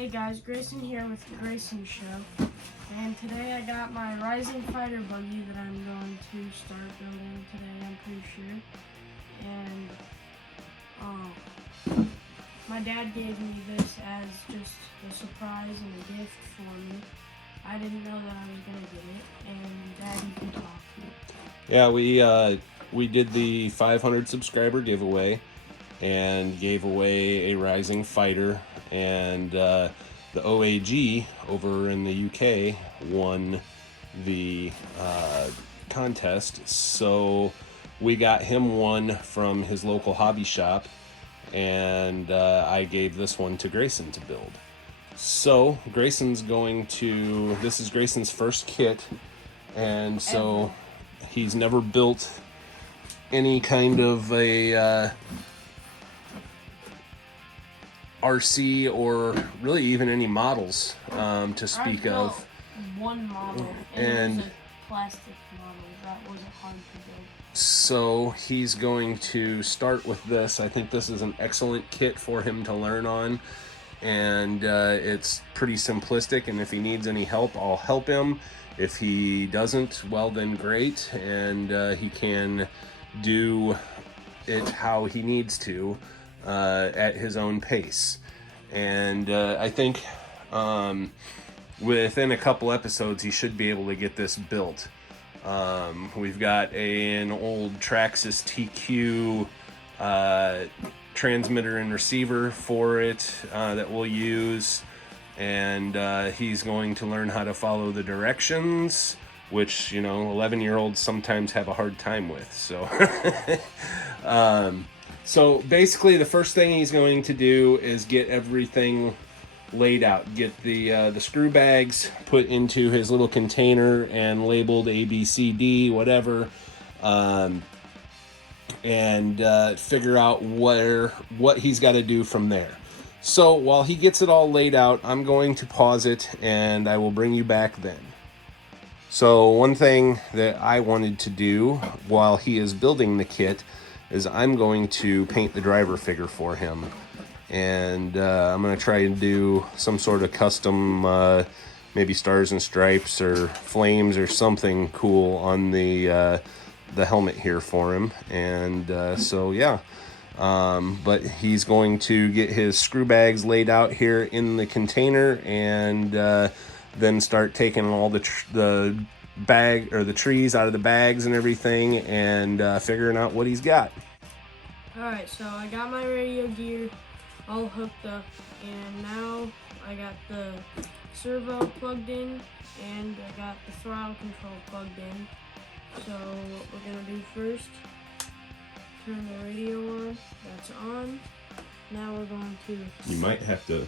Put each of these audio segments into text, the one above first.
Hey guys, Grayson here with the Grayson Show, and today I got my Rising Fighter Buggy that I'm going to start building today, I'm pretty sure. And my dad gave me this as just a surprise and a gift for me. I didn't know that I was going to get it, and Dad, you can talk. Yeah, we did the 500 subscriber giveaway and gave away a Rising Fighter, and the OAG over in the UK won the contest. So we got him one from his local hobby shop, and I gave this one to Grayson to build. So Grayson's this is Grayson's first kit, and so he's never built any kind of a RC or really even any models to speak of. One model, and it was a plastic model. That wasn't hard to build. So he's going to start with this. I think this is an excellent kit for him to learn on, and it's pretty simplistic, and if he needs any help, I'll help him. If he doesn't, well then great, and he can do it how he needs to at his own pace. And I think within a couple episodes he should be able to get this built. We've got an old Traxxas TQ transmitter and receiver for it that we'll use, and he's going to learn how to follow the directions, which 11-year-olds sometimes have a hard time with. So basically the first thing he's going to do is get everything laid out, get the screw bags put into his little container and labeled A, B, C, D, whatever, and figure out what he's got to do from there. So while he gets it all laid out, I'm going to pause it and I will bring you back then. So one thing that I wanted to do while he is building the kit is I'm going to paint the driver figure for him. And I'm going to try and do some sort of custom, maybe stars and stripes or flames or something cool on the helmet here for him. And so yeah, but he's going to get his screw bags laid out here in the container, and then start taking all the bag or the trees out of the bags and everything, and figuring out what he's got. Alright, so I got my radio gear all hooked up, and now I got the servo plugged in, and I got the throttle control plugged in. So what we're gonna do first, turn the radio on. That's on. Now we're going to... You might have to...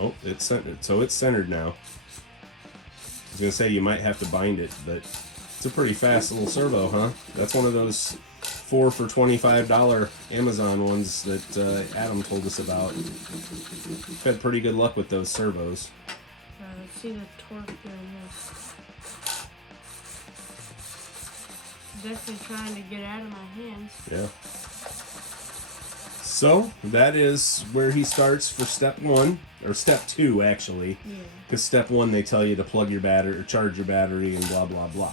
Oh, it's centered. So it's centered now. I was gonna say you might have to bind it, but it's a pretty fast little servo, huh? That's one of those 4 for $25 Amazon ones that Adam told us about. We've had pretty good luck with those servos. Let's see the torque doing this. Definitely trying to get out of my hands. Yeah. So that is where he starts for step 1, or step 2 actually. Yeah. Because step 1 they tell you to plug your battery or charge your battery and blah blah blah.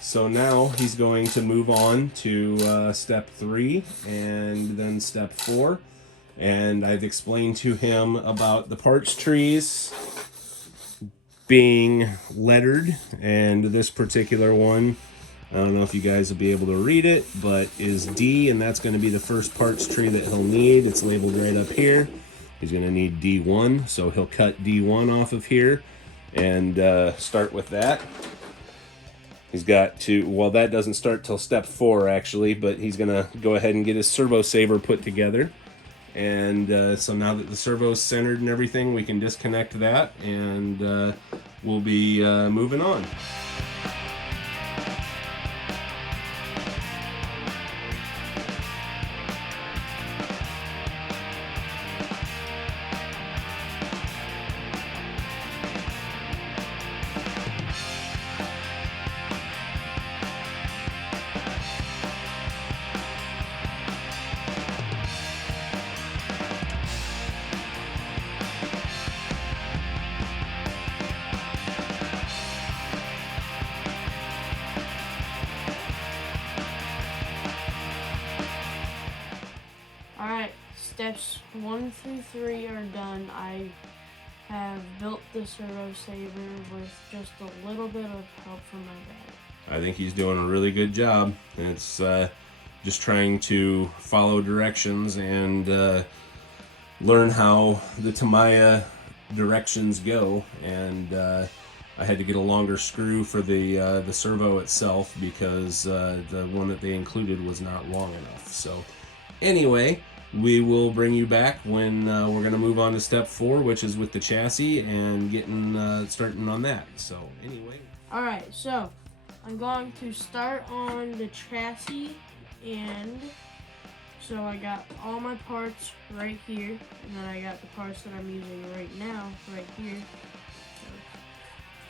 So now he's going to move on to step 3 and then step 4. And I've explained to him about the parts trees being lettered. And this particular one, I don't know if you guys will be able to read it, but is D, and that's going to be the first parts tree that he'll need. It's labeled right up here. He's going to need D1, so he'll cut D1 off of here and start with that. He's got to, well, that doesn't start till step 4 actually, but he's gonna go ahead and get his servo saver put together. And so now that the servo's centered and everything, we can disconnect that, and we'll be moving on. steps 1 through 3 are done, I have built the servo saver with just a little bit of help from my dad. I think he's doing a really good job. It's just trying to follow directions and learn how the Tamiya directions go. And I had to get a longer screw for the servo itself because the one that they included was not long enough. So anyway, we will bring you back when we're going to move on to step 4, which is with the chassis and getting starting on that. So anyway. Alright, so I'm going to start on the chassis, and so I got all my parts right here, and then I got the parts that I'm using right now right here.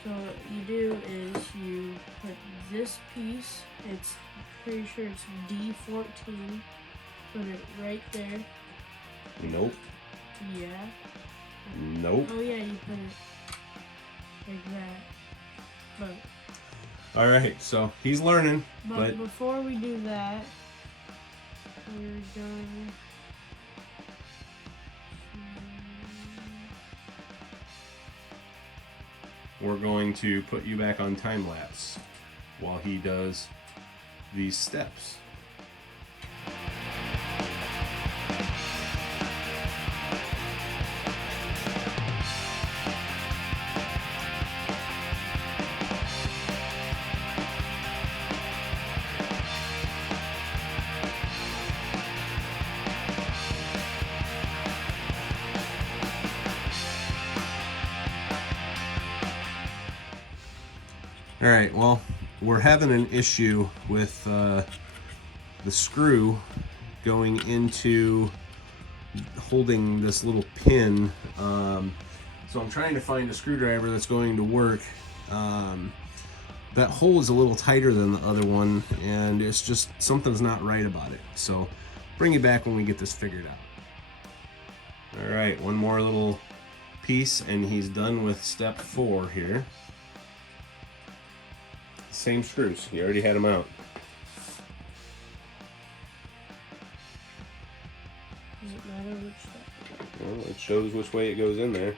So what you do is you put this piece, it's pretty sure it's D14, put it right there. Nope. Yeah. Nope. Oh yeah, you put it like that. But all right, so he's learning, but before we do that, we're going to put you back on time lapse while he does these steps. All right, well, we're having an issue with the screw going into holding this little pin. So I'm trying to find a screwdriver that's going to work. That hole is a little tighter than the other one, and it's just something's not right about it. So bring you back when we get this figured out. All right, one more little piece, and he's done with step 4 here. Same screws. You already had them out. does it matter which step? Well, it shows which way it goes in there.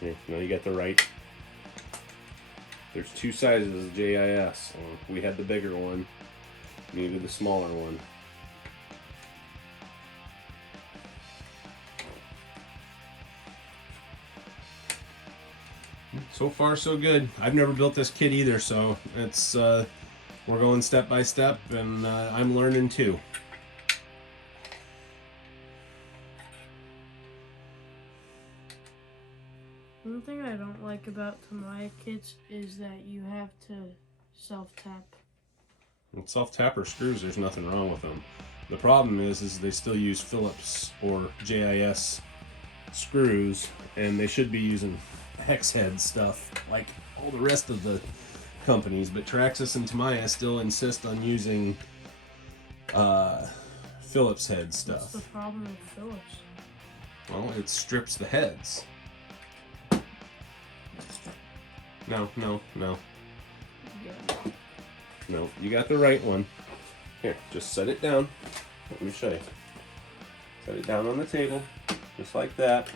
Here, now you got the right. There's 2 sizes of JIS. We had the bigger one. Needed the smaller one. So far, so good. I've never built this kit either, so it's we're going step by step, and I'm learning too. One thing I don't like about Tamiya kits is that you have to self-tap. With self-tapper screws, there's nothing wrong with them. The problem is they still use Phillips or JIS screws, and they should be using hex head stuff like all the rest of the companies, but Traxxas and Tamiya still insist on using Phillips head stuff. What's the problem with Phillips? Well, it strips the heads. No. Yeah. No, you got the right one. Here, just set it down. Let me show you. Set it down on the table, just like that.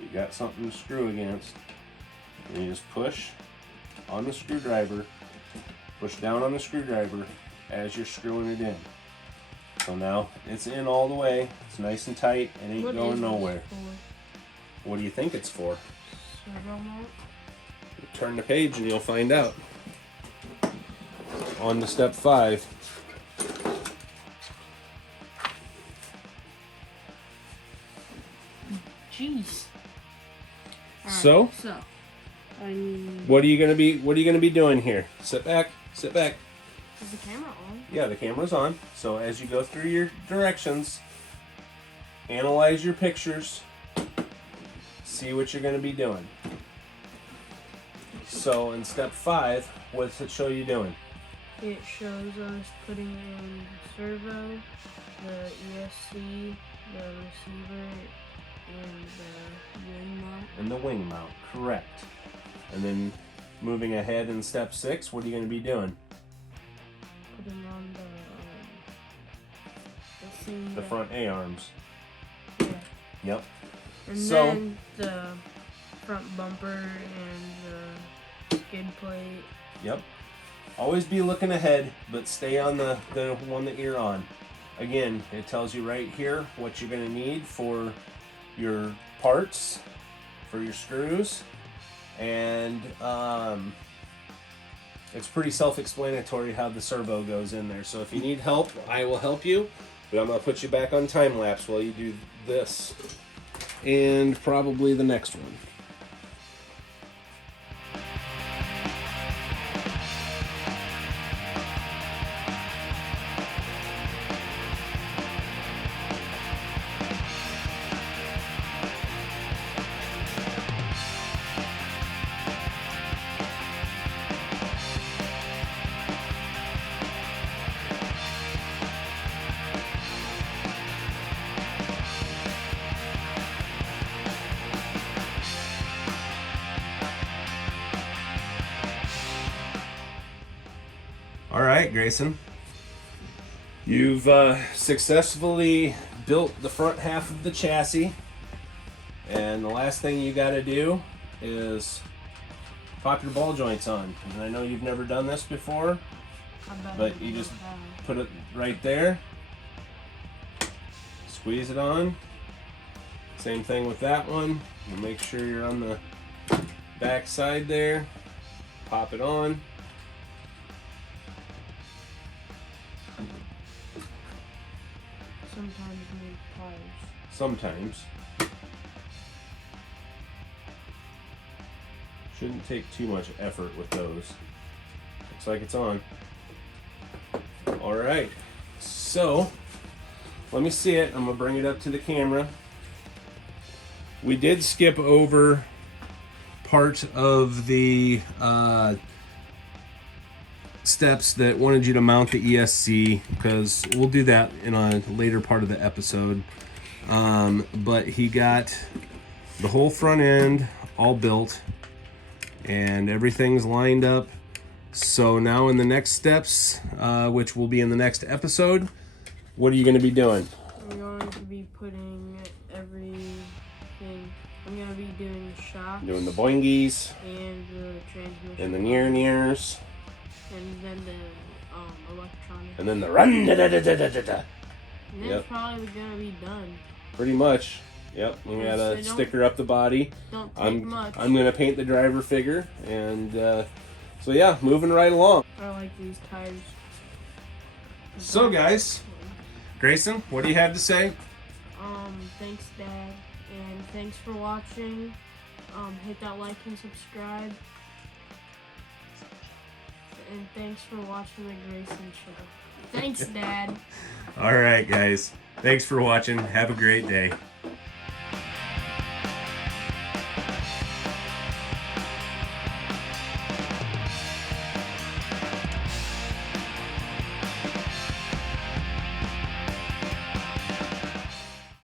You got something to screw against, and you just push on the screwdriver, push down on the screwdriver as you're screwing it in. So now it's in all the way, it's nice and tight, and ain't going nowhere. What do you think it's for? Servo mount? Turn the page and you'll find out. On to step 5. Jeez. So, what are you gonna be doing here? Sit back. Is the camera on? Yeah, the camera's on. So as you go through your directions, analyze your pictures, see what you're gonna be doing. So in step 5, what's it show you doing? It shows us putting in the servo, the ESC, the receiver, and the wing mount. And the wing mount, correct. And then moving ahead in step 6, what are you going to be doing? Putting on the thing. The front A-arms. Yeah. Yep. And So, then the front bumper and the skid plate. yep. Always be looking ahead, but stay on the one that you're on. Again, it tells you right here what you're going to need for your parts, for your screws, and it's pretty self-explanatory how the servo goes in there. So if you need help, I will help you, but I'm going to put you back on time lapse while you do this and probably the next one. All right, Grayson. You've successfully built the front half of the chassis, and the last thing you got to do is pop your ball joints on. And I know you've never done this before, but you just put it right there, squeeze it on. Same thing with that one. And make sure you're on the back side there. Pop it on. Sometimes you need pliers. Sometimes. Shouldn't take too much effort with those. Looks like it's on. Alright, so let me see it. I'm going to bring it up to the camera. We did skip over part of the steps that wanted you to mount the ESC, because we'll do that in a later part of the episode. But he got the whole front end all built and everything's lined up. So now in the next steps, which will be in the next episode, what are you going to be doing? I'm going to be putting everything. I'm going to be doing the shocks. Doing the boingies. And the transmission. And the nears. And then the electronic. And then the run. Da, da, da, da, da, da. And then it's probably going to be done. Pretty much. Yep. We got to sticker up the body. Don't take much. I'm going to paint the driver figure. And so yeah, moving right along. I like these tires. So guys, Grayson, what do you have to say? Thanks, Dad. And thanks for watching. Hit that like and subscribe. And thanks for watching the Grayson show. Thanks, Dad. All right, guys. Thanks for watching. Have a great day.